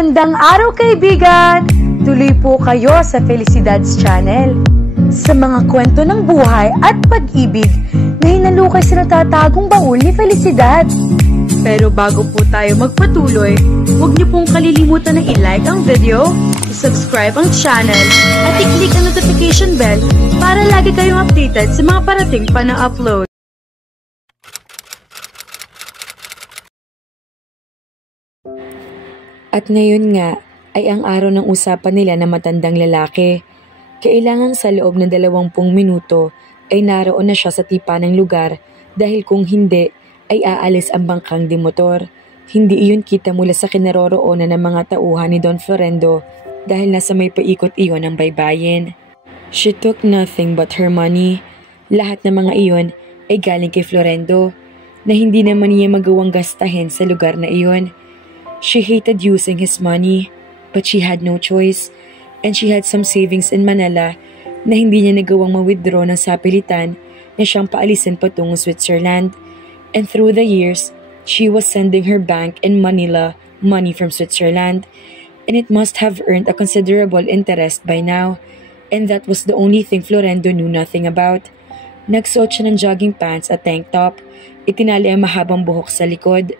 Magandang araw kaibigan! Tuloy po kayo sa Felicidad's Channel. Sa mga kwento ng buhay at pag-ibig na hinalukay sa natatagong baul ni Felicidad. Pero bago po tayo magpatuloy, huwag niyo pong kalilimutan na i-like ang video, i-subscribe ang channel, at i-click ang notification bell para lagi kayong updated sa mga parating pa na upload. At ngayon nga ay ang araw ng usapan nila na matandang lalaki. Kailangan sa loob ng 20 minuto ay naroon na siya sa tipa ng lugar dahil kung hindi ay aalis ang bangkang demotor. Hindi iyon kita mula sa kinaroroonan ng mga tauhan ni Don Florendo dahil nasa may paikot iyon ang baybayin. She took nothing but her money. Lahat ng mga iyon ay galing kay Florendo na hindi naman niya magawang gastahin sa lugar na iyon. She hated using his money, but she had no choice, and she had some savings in Manila na hindi niya nagawang ma-withdraw ng sapilitan na siyang paalisin patungong Switzerland. And through the years, she was sending her bank in Manila money from Switzerland, and it must have earned a considerable interest by now, and that was the only thing Florendo knew nothing about. Nagsuot siya ng jogging pants at tank top, itinali ang mahabang buhok sa likod.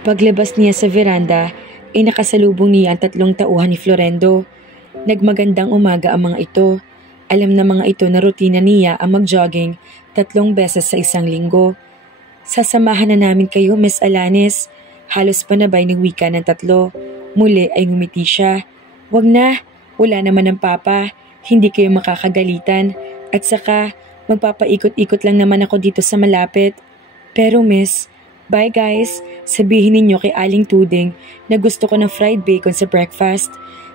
Paglabas niya sa veranda, ay nakasalubong niya ang 3 tauhan ni Florendo. Nagmagandang umaga ang mga ito. Alam na mga ito na rutina niya ang mag-jogging 3 beses sa isang linggo. Sasamahan na namin kayo, Miss Alanis. Halos panabay ng wika ng 3. Muli ay ngumiti siya. Wag na, wala naman ng papa. Hindi kayo makakagalitan. At saka, magpapaikot-ikot lang naman ako dito sa malapit. Pero Miss, bye guys, sabihin ninyo kay Aling Tuding na gusto ko ng fried bacon sa breakfast.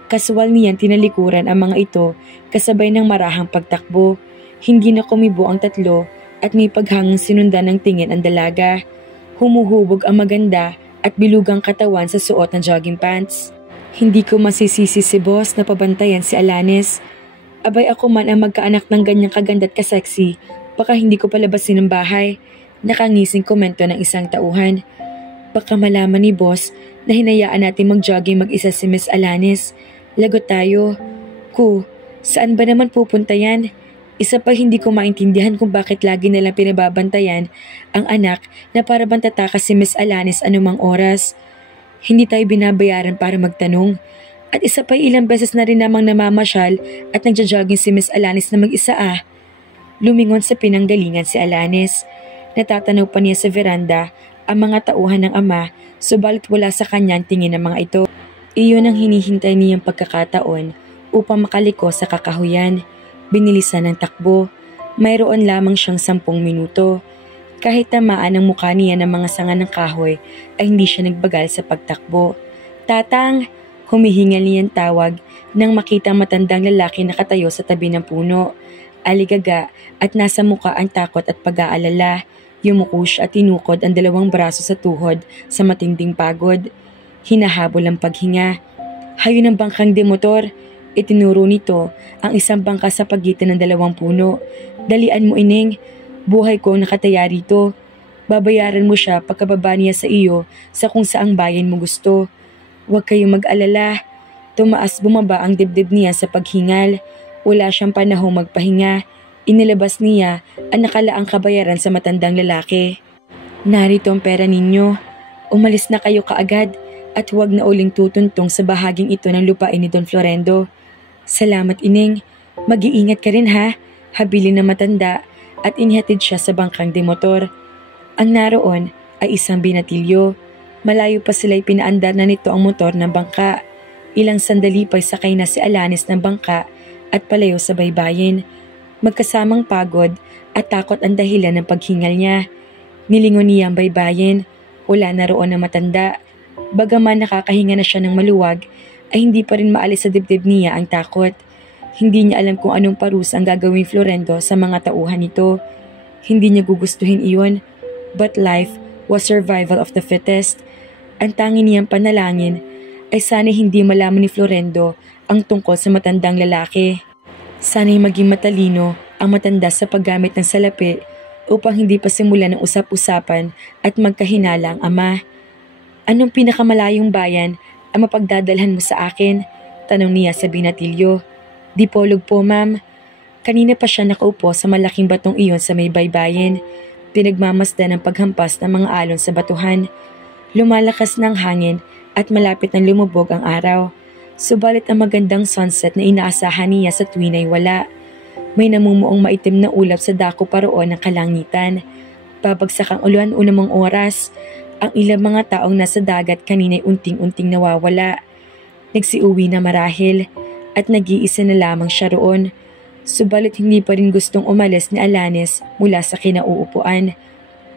Kasual niyan tinalikuran ang mga ito kasabay ng marahang pagtakbo. Hindi na kumibo ang 3 at may paghangang sinundan ng tingin ang dalaga. Humuhubog ang maganda at bilugang katawan sa suot ng jogging pants. Hindi ko masisisi si boss na pabantayan si Alanis. Abay ako man ang magkaanak ng ganyang kaganda at kasexy, baka hindi ko palabasin ng bahay. Nakangising komento ng isang tauhan. Baka malaman ni boss na hinayaan natin mag-jogging mag-isa si Miss Alanis. Lagot tayo. Saan ba naman pupunta yan? Isa pa hindi ko maintindihan kung bakit lagi nalang pinababantayan ang anak na para bang tatakas si Miss Alanis anumang oras. Hindi tayo binabayaran para magtanong. At isa pa ilang beses na rin namang namamasyal at nagja-jogging si Miss Alanis na mag-isa ah. Lumingon sa pinanggalingan si Alanis. Natatanaw pa niya sa veranda ang mga tauhan ng ama, subalit wala sa kanyang tingin ng mga ito. Iyon ang hinihintay niyang pagkakataon upang makaliko sa kakahuyan. Binilisan ng takbo. Mayroon lamang siyang 10 minuto. Kahit tamaan ang mukha niya ng mga sanga ng kahoy ay hindi siya nagbagal sa pagtakbo. Tatang! Humihingal niyang tawag nang makita ang matandang lalaki nakatayo sa tabi ng puno. Aligaga at nasa muka ang takot at pag-aalala. Yumuko siya at tinukod ang 2 braso sa tuhod sa matinding pagod. Hinahabol ang paghinga. Hayo ng bangkang demotor. Itinuro nito ang isang bangka sa pagitan ng 2 puno. Dalian mo ining. Buhay ko nakataya rito. Babayaran mo siya pagkababa niya sa iyo sa kung saang bayan mo gusto. Huwag kayong mag-alala. Tumaas bumaba ang dibdib niya sa paghingal. Wala siyang panahong magpahinga. Inilabas niya ang nakalaang kabayaran sa matandang lalaki. Narito ang pera ninyo. Umalis na kayo kaagad at huwag na uling tutuntong sa bahaging ito ng lupain ni Don Florendo. Salamat ining. Mag-iingat ka rin ha. Habilin na matanda at inihatid siya sa bangkang demotor. Ang naroon ay isang binatilyo. Malayo pa sila'y pinaandar na nito ang motor ng bangka. Ilang sandali pa'y sakay na si Alanis ng bangka at palayo sa baybayin. Magkasamang pagod at takot ang dahilan ng paghingal niya. Nilingon niya ang baybayin. Wala na roon ang matanda. Bagaman nakakahinga na siya ng maluwag, ay hindi pa rin maalis sa dibdib niya ang takot. Hindi niya alam kung anong parusa ang gagawin Florendo sa mga tauhan nito. Hindi niya gugustuhin iyon, but life was survival of the fittest. Ang tanging niyang panalangin ay sana'y hindi malaman ni Florendo ang tungkol sa matandang lalaki. Sana'y maging matalino ang matanda sa paggamit ng salapi upang hindi pa simula ng usap-usapan at magkahinala ang ama. Anong pinakamalayong bayan ang mapagdadalhan mo sa akin? Tanong niya sa binatilyo. Dipolog po, ma'am. Kanina pa siya nakaupo sa malaking batong iyon sa may baybayin. Pinagmamasdan ang paghampas ng mga alon sa batuhan. Lumalakas ng hangin at malapit na lumubog ang araw. Subalit ang magandang sunset na inaasahan niya sa tuwin ay wala. May namumuong maitim na ulap sa dako paroon ng kalangitan. Babagsak ang ulan unamang oras. Ang ilang mga taong nasa dagat kanina'y unting-unting nawawala. Nagsiuwi na marahil at nag-iisa na lamang siya roon. Subalit hindi pa rin gustong umalis ni Alanis mula sa kinauupuan.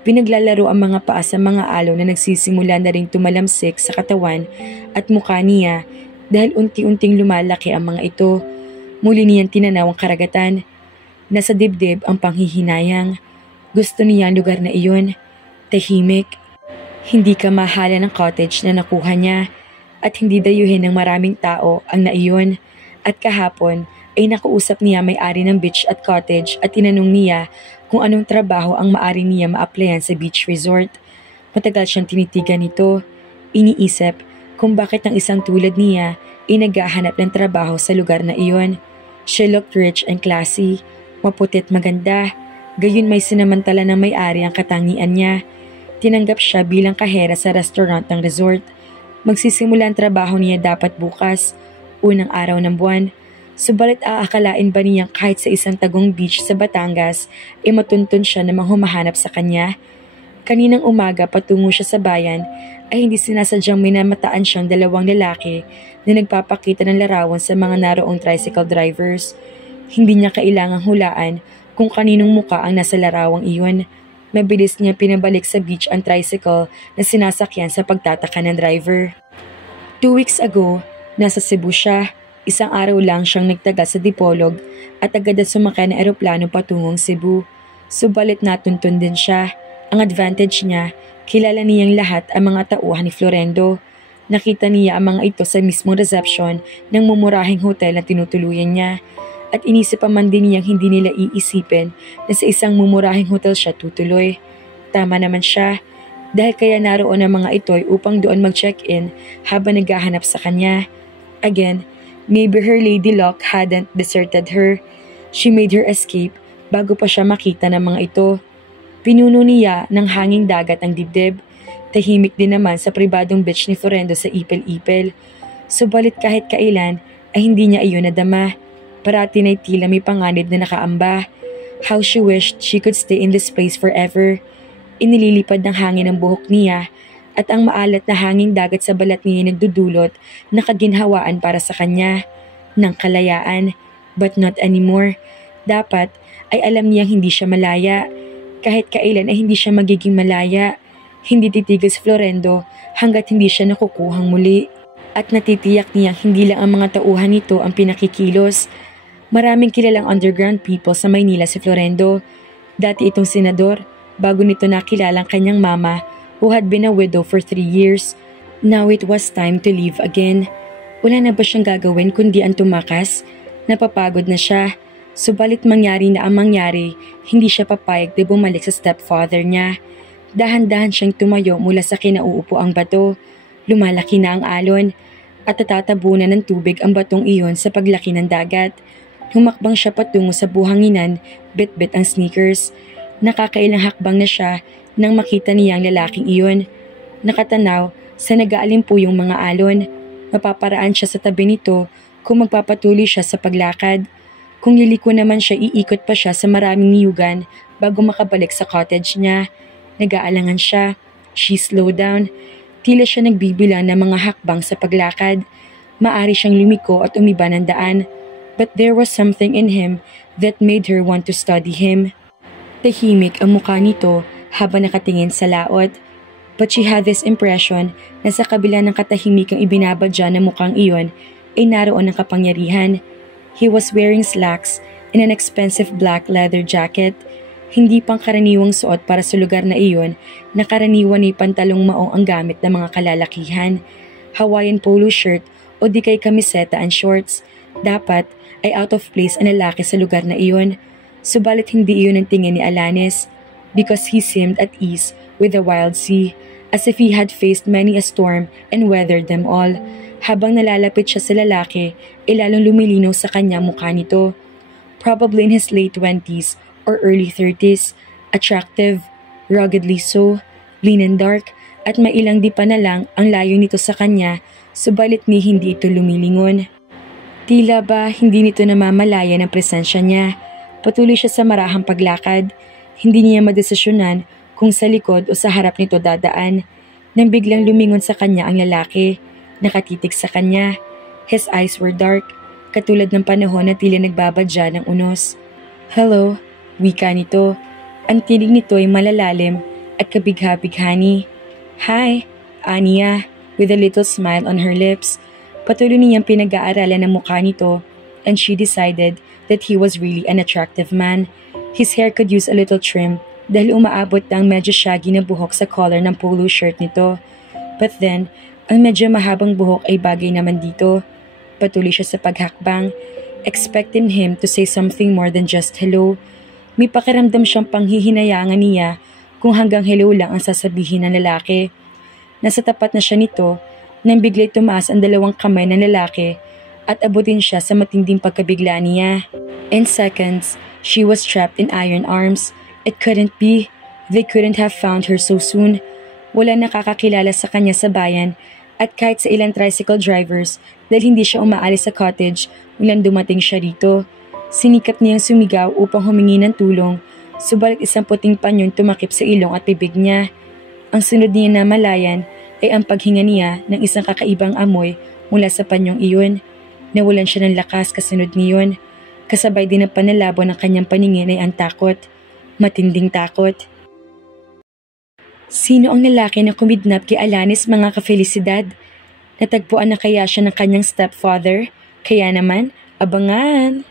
Pinaglalaro ang mga paa sa mga alon na nagsisimula na ring tumalamsik sa katawan at mukha niya dahil unti-unting lumalaki ang mga ito. Muli niyang tinanaw ang karagatan. Nasa dibdib ang panghihinayang. Gusto niya ang lugar na iyon. Tahimik. Hindi kamahalan ng cottage na nakuha niya at hindi dayuhin ng maraming tao ang naiyon. At kahapon ay nakausap niya may-ari ng beach at cottage at tinanong niya kung anong trabaho ang maari niya ma-applyan sa beach resort. Matagal siyang tinitigan nito. Iniisip kung bakit ang isang tulad niya ay naghahanap ng trabaho sa lugar na iyon. She looked rich and classy, maputit maganda, gayon may sinamantala ng may-ari ang katangian niya. Tinanggap siya bilang kahera sa restaurant ng resort. Magsisimula ang trabaho niya dapat bukas, unang araw ng buwan. Subalit aakalain ba niyang kahit sa isang tagong beach sa Batangas ay matuntun siya na humahanap sa kanya? Kaninang umaga patungo siya sa bayan ay hindi sinasadyang minamataan siyang dalawang lalaki na nagpapakita ng larawan sa mga naroong tricycle drivers. Hindi niya kailangang hulaan kung kaninong muka ang nasa larawang iyon. Mabilis niya pinabalik sa beach ang tricycle na sinasakyan sa pagtataka ng driver. 2 weeks ago, nasa Cebu siya. Isang araw lang siyang nagtagal sa Dipolog at agad na sumakay ng eroplano patungong Cebu. Subalit natuntun din siya. Ang advantage niya, kilala niyang lahat ang mga tauhan ni Florendo. Nakita niya ang mga ito sa mismong reception ng mumurahing hotel na tinutuluyan niya. At inisip man din niyang hindi nila iisipin na sa isang mumurahing hotel siya tutuloy. Tama naman siya, dahil kaya naroon ang mga ito'y upang doon mag-check-in habang naghahanap sa kanya. Again, maybe her lady luck hadn't deserted her. She made her escape bago pa siya makita ng mga ito. Pinuno niya ng hanging dagat ang dibdib. Tahimik din naman sa pribadong beach ni Florendo sa Ipil-Ipil. Subalit kahit kailan ay hindi niya iyon nadama. Parati na'y tila may panganib na nakaamba. How she wished she could stay in this place forever. Inililipad ng hangin ang buhok niya at ang maalat na hanging dagat sa balat niya nagdudulot na kaginhawaan para sa kanya. Ng kalayaan, but not anymore. Dapat ay alam niyang hindi siya malaya. Kahit kailan ay hindi siya magiging malaya. Hindi titigil si Florendo hanggat hindi siya nakukuhang muli. At natitiyak niyang hindi lang ang mga tauhan nito ang pinakikilos. Maraming kilalang underground people sa Maynila si Florendo. Dati itong senador, bago nito nakilala ang kanyang mama who had been a widow for 3 years. Now it was time to leave again. Wala na ba siyang gagawin kundi ang tumakas? Napapagod na siya. Subalit mangyari na ang mangyari, hindi siya papayag na bumalik sa stepfather niya. Dahan-dahan siyang tumayo mula sa kinauupuang bato. Lumalaki na ang alon at natatabunan ng tubig ang batong iyon sa paglaki ng dagat. Humakbang siya patungo sa buhanginan, bit-bit ang sneakers. Nakakailang hakbang na siya nang makita niya ang lalaking iyon. Nakatanaw sa nag-aalimpuyong mga alon. Mapaparaan siya sa tabi nito kung magpapatuloy siya sa paglakad. Kung liliko naman siya, iikot pa siya sa maraming niyugan bago makabalik sa cottage niya. Nag-aalangan siya. She slowed down. Tila siya nagbibilang ng mga hakbang sa paglakad. Maari siyang lumiko at umiba ng daan. But there was something in him that made her want to study him. Tahimik ang mukha nito habang nakatingin sa laot. But she had this impression na sa kabila ng katahimikang ibinabadya ng mukhang iyon ay naroon ang kapangyarihan. He was wearing slacks and an expensive black leather jacket. Hindi pang karaniwang suot para sa lugar na iyon na karaniwan ay pantalong maong ang gamit ng mga kalalakihan. Hawaiian polo shirt o di kay kamiseta and shorts. Dapat ay out of place ang lalaki sa lugar na iyon. Subalit hindi iyon ang tingin ni Alanis because he seemed at ease with the wild sea, as if he had faced many a storm and weathered them all. Habang nalalapit siya sa lalaki, ay lalong lumilinaw sa kanya mukha nito. Probably in his late 20s or early 30s, attractive, ruggedly so, lean and dark, at mailang di pa na lang ang layo nito sa kanya, subalit ni hindi ito lumilingon. Tila ba hindi nito namamalaya ng presensya niya. Patuloy siya sa marahang paglakad. Hindi niya madesisyonan kung sa likod o sa harap nito dadaan. Nang biglang lumingon sa kanya ang lalaki, nakatitig sa kanya. His eyes were dark, katulad ng panahon na tila nagbabadya ng unos. "Hello," wika nito. Ang tinig nito ay malalalim at kabigha-bighani. "Hi," aniya, with a little smile on her lips. Patuloy niyang pinag-aaralan ang mukha nito, and she decided that he was really an attractive man. His hair could use a little trim dahil umaabot na ang medyo shaggy na buhok sa collar ng polo shirt nito. But then, ang medyo mahabang buhok ay bagay naman dito. Patuloy siya sa paghakbang, expecting him to say something more than just hello. May pakiramdam siyang panghihinayangan niya kung hanggang hello lang ang sasabihin ng lalaki. Nasa tapat na siya nito nang bigla'y tumaas ang dalawang kamay ng lalaki at abutin siya sa matinding pagkabigla niya. In seconds, she was trapped in iron arms. It couldn't be. They couldn't have found her so soon. Wala nakakakilala sa kanya sa bayan at kahit sa ilang tricycle drivers dahil hindi siya umaalis sa cottage mulang dumating siya rito. Sinikap niyang sumigaw upang humingi ng tulong, subalit isang puting panyon tumakip sa ilong at bibig niya. Ang sunod niya na malayan ay ang paghinga niya ng isang kakaibang amoy mula sa panyong iyon. Nawalan siya ng lakas kasunod niyon. Kasabay din ng panalabo ng kanyang paningin ay ang takot. Matinding takot. Sino ang lalaki na kumidnap kay Alanis, mga ka-Felicidad? Natagpuan na kaya siya ng kanyang stepfather? Kaya naman, abangan!